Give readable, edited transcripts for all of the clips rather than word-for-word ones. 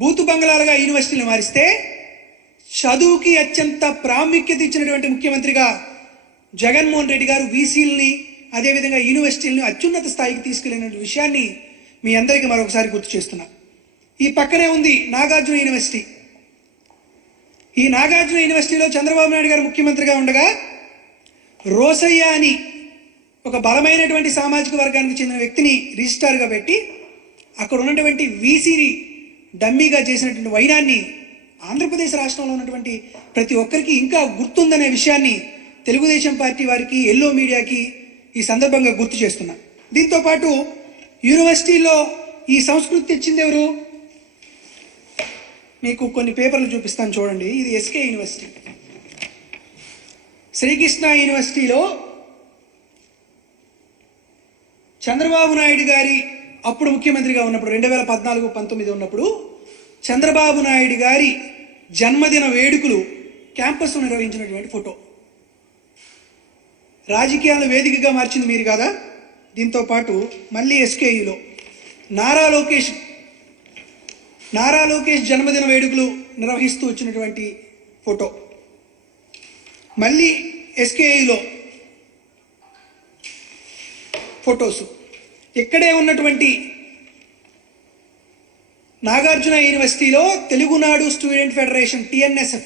బూతు బంగ్లాలుగా యూనివర్సిటీలు మారిస్తే చదువుకి అత్యంత ప్రాముఖ్యత ఇచ్చినటువంటి ముఖ్యమంత్రిగా జగన్మోహన్ రెడ్డి గారు వీసీలని అదేవిధంగా యూనివర్సిటీలను అత్యున్నత స్థాయికి తీసుకెళ్లిన విషయాన్ని మీ అందరికీ మరొకసారి గుర్తు చేస్తున్నా. ఈ పక్కనే ఉంది నాగార్జున యూనివర్సిటీ. ఈ నాగార్జున యూనివర్సిటీలో చంద్రబాబు నాయుడు గారు ముఖ్యమంత్రిగా ఉండగా రోసయ్య అని ఒక బలమైనటువంటి సామాజిక వర్గానికి చెందిన వ్యక్తిని రిజిస్ట్రార్గా పెట్టి అక్కడ ఉన్నటువంటి వీసీని డమ్మీగా చేసినటువంటి వైనాన్ని ఆంధ్రప్రదేశ్ రాష్ట్రంలో ఉన్నటువంటి ప్రతి ఒక్కరికి ఇంకా గుర్తుందనే విషయాన్ని తెలుగుదేశం పార్టీ వారికి, ఎల్లో మీడియాకి ఈ సందర్భంగా గుర్తు చేస్తున్నా. దీంతోపాటు యూనివర్సిటీలో ఈ సంస్కృతి తెచ్చింది ఎవరు? మీకు కొన్ని పేపర్లు చూపిస్తాను చూడండి. ఇది ఎస్కే యూనివర్సిటీ. శ్రీకృష్ణ యూనివర్సిటీలో చంద్రబాబు నాయుడు గారి అప్పుడు ముఖ్యమంత్రిగా ఉన్నప్పుడు 2014-19 ఉన్నప్పుడు చంద్రబాబు నాయుడు గారి జన్మదిన వేడుకలు క్యాంపస్లో నిర్వహించినటువంటి ఫోటో. రాజకీయాలను వేదికగా మార్చింది మీరు కదా. దీంతో పాటు మళ్ళీ ఎస్కేయులో నారా లోకేష్ జన్మదిన వేడుకలు నిర్వహిస్తూ వచ్చినటువంటి ఫోటో. మళ్ళీ ఎస్కేయులో ఫొటోస్. ఇక్కడే ఉన్నటువంటి నాగార్జున యూనివర్సిటీలో Telugunadu student federation TNSF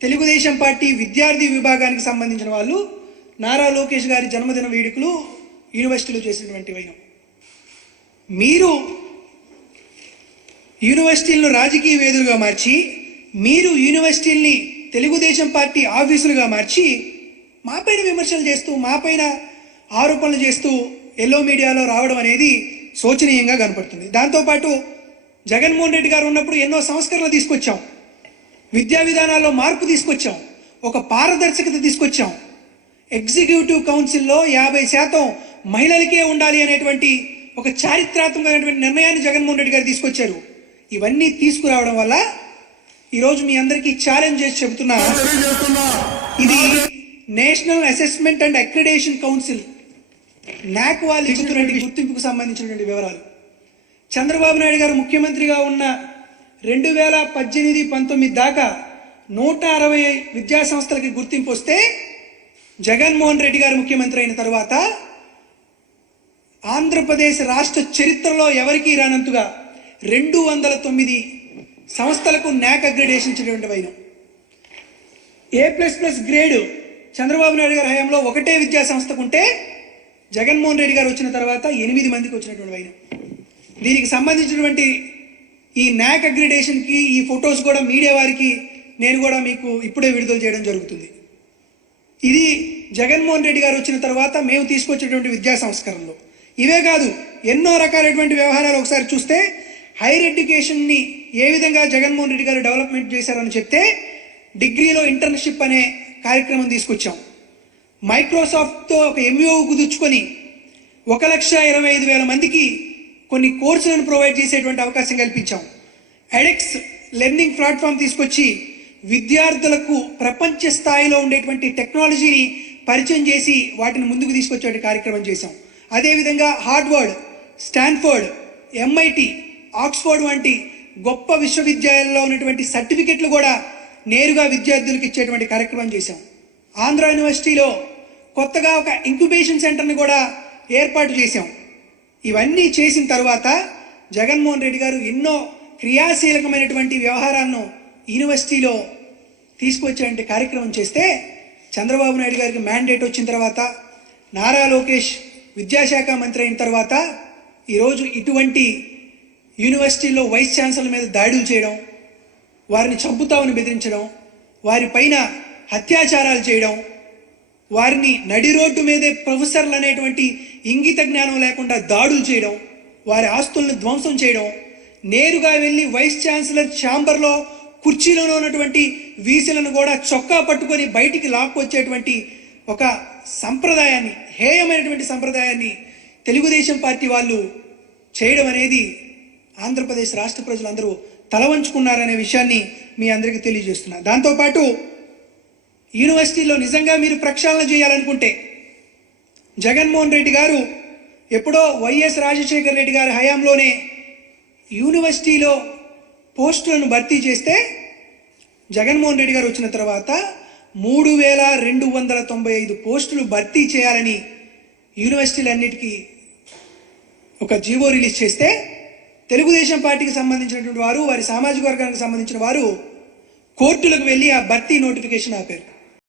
Telugu Desam party విద్యార్థి విభాగానికి సంబంధించిన వాళ్ళు నారా లోకేష్ గారి జన్మదిన వేడుకలు యూనివర్సిటీలో చేసినటువంటి వైనం. మీరు యూనివర్సిటీలను రాజకీయ వేదికగా మార్చి, మీరు యూనివర్సిటీల్ని తెలుగుదేశం పార్టీ ఆఫీసులుగా మార్చి మాపైన విమర్శలు చేస్తూ, మాపైన ఆరోపణలు చేస్తూ ఎల్లో మీడియాలో రావడం అనేది శోచనీయంగా కనపడుతుంది. దాంతోపాటు జగన్మోహన్ రెడ్డి గారు ఉన్నప్పుడు ఎన్నో సంస్కరణలు తీసుకొచ్చాం, విద్యా విధానాల్లో మార్పు తీసుకొచ్చాం, ఒక పారదర్శకత తీసుకొచ్చాం. ఎగ్జిక్యూటివ్ కౌన్సిల్లో 50% మహిళలకే ఉండాలి అనేటువంటి ఒక చారిత్రాత్మకమైనటువంటి నిర్ణయాన్ని జగన్మోహన్ రెడ్డి గారు తీసుకొచ్చారు. ఇవన్నీ తీసుకురావడం వల్ల ఈరోజు మీ అందరికీ ఛాలెంజ్ చేసి చెబుతున్నా, ఇది national assessment and accreditation council NAC వాళ్ళు ఇచ్చుతున్నటువంటి గుర్తింపుకు సంబంధించినటువంటి వివరాలు. చంద్రబాబు నాయుడు గారు ముఖ్యమంత్రిగా ఉన్న 2018-19 దాకా 160 విద్యా సంస్థలకి గుర్తింపు వస్తే, జగన్మోహన్ రెడ్డి గారు ముఖ్యమంత్రి అయిన తర్వాత ఆంధ్రప్రదేశ్ రాష్ట్ర చరిత్రలో ఎవరికీ రానంతగా 209 సంస్థలకు NAC అగ్రిడేషన్ ఇచ్చినటువంటి వైనం. A++ గ్రేడ్ చంద్రబాబు నాయుడు గారి హయాంలో ఒకటే విద్యా సంస్థకు ఉంటే, జగన్మోహన్ రెడ్డి గారు వచ్చిన తర్వాత 8 మందికి వచ్చినటువంటి వైనం. దీనికి సంబంధించినటువంటి ఈ NAC అగ్రిడేషన్కి ఈ ఫొటోస్ కూడా మీడియా వారికి నేను కూడా మీకు ఇప్పుడే విడుదల చేయడం జరుగుతుంది. ఇది జగన్మోహన్ రెడ్డి గారు వచ్చిన తర్వాత మేము తీసుకొచ్చినటువంటి విద్యా సంస్కరణలు. ఇవే కాదు, ఎన్నో రకాలైనటువంటి వ్యవహారాలు ఒకసారి చూస్తే, హైయర్ ఎడ్యుకేషన్ని ఏ విధంగా జగన్మోహన్ రెడ్డి గారు డెవలప్మెంట్ చేశారని చెప్తే, డిగ్రీలో ఇంటర్న్షిప్ అనే కార్యక్రమం తీసుకొచ్చాం. మైక్రోసాఫ్ట్తో ఒక MOU కుదుర్చుకొని 1,25,000 మందికి కొన్ని కోర్సులను ప్రొవైడ్ చేసేటువంటి అవకాశం కల్పించాం. ఎడెక్స్ లెర్నింగ్ ప్లాట్ఫామ్ తీసుకొచ్చి విద్యార్థులకు ప్రపంచ స్థాయిలో ఉండేటువంటి టెక్నాలజీని పరిచయం చేసి వాటిని ముందుకు తీసుకొచ్చే కార్యక్రమం చేశాం. అదేవిధంగా హార్వర్డ్, స్టాన్ఫోర్డ్, MIT, ఆక్స్ఫోర్డ్ వంటి గొప్ప విశ్వవిద్యాలయాల్లో ఉన్నటువంటి సర్టిఫికెట్లు కూడా నేరుగా విద్యార్థులకు ఇచ్చేటువంటి కార్యక్రమం చేశాం. ఆంధ్ర యూనివర్సిటీలో కొత్తగా ఒక ఇంక్యుబేషన్ సెంటర్ని కూడా ఏర్పాటు చేశాం. ఇవన్నీ చేసిన తర్వాత జగన్మోహన్ రెడ్డి గారు ఎన్నో క్రియాశీలకమైనటువంటి వ్యవహారాలను యూనివర్సిటీలో తీసుకొచ్చేటువంటి కార్యక్రమం చేస్తే, చంద్రబాబు నాయుడు గారికి మ్యాండేట్ వచ్చిన తర్వాత, నారా లోకేష్ విద్యాశాఖ మంత్రి అయిన తర్వాత ఈరోజు ఇటువంటి యూనివర్సిటీల్లో వైస్ ఛాన్సలర్ మీద దాడులు చేయడం, వారిని చంపుతామని బెదిరించడం, వారి పైన అత్యాచారాలు చేయడం, వారిని నడి రోడ్డు మీదే ప్రొఫెసర్లు అనేటువంటి ఇంగిత జ్ఞానం లేకుండా దాడులు చేయడం, వారి ఆస్తులను ధ్వంసం చేయడం, నేరుగా వెళ్ళి వైస్ ఛాన్సలర్ ఛాంబర్లో కుర్చీలో ఉన్నటువంటి వీసీలను కూడా చొక్కా పట్టుకొని బయటికి లాక్కొచ్చేటువంటి ఒక సంప్రదాయాన్ని, హేయమైనటువంటి సంప్రదాయాన్ని తెలుగుదేశం పార్టీ వాళ్ళు చేయడం అనేది ఆంధ్రప్రదేశ్ రాష్ట్ర ప్రజలందరూ తలవంచుకున్నారనే విషయాన్ని మీ అందరికీ తెలియజేస్తున్నా. దాంతోపాటు యూనివర్సిటీలో నిజంగా మీరు ప్రక్షాళన చేయాలనుకుంటే, జగన్మోహన్ రెడ్డి గారు ఎప్పుడో వైఎస్ రాజశేఖర రెడ్డి గారి హయాంలోనే యూనివర్సిటీలో పోస్టులను భర్తీ చేస్తే జగన్మోహన్ రెడ్డి గారు వచ్చిన తర్వాత 3295 పోస్టులు భర్తీ చేయాలని యూనివర్సిటీలన్నిటికీ ఒక జీవో రిలీజ్ చేస్తే తెలుగుదేశం పార్టీకి సంబంధించినటువంటి వారు, వారి సామాజిక వర్గానికి సంబంధించిన వారు కోర్టులకు వెళ్ళి ఆ భర్తీ నోటిఫికేషన్ ఆపారు.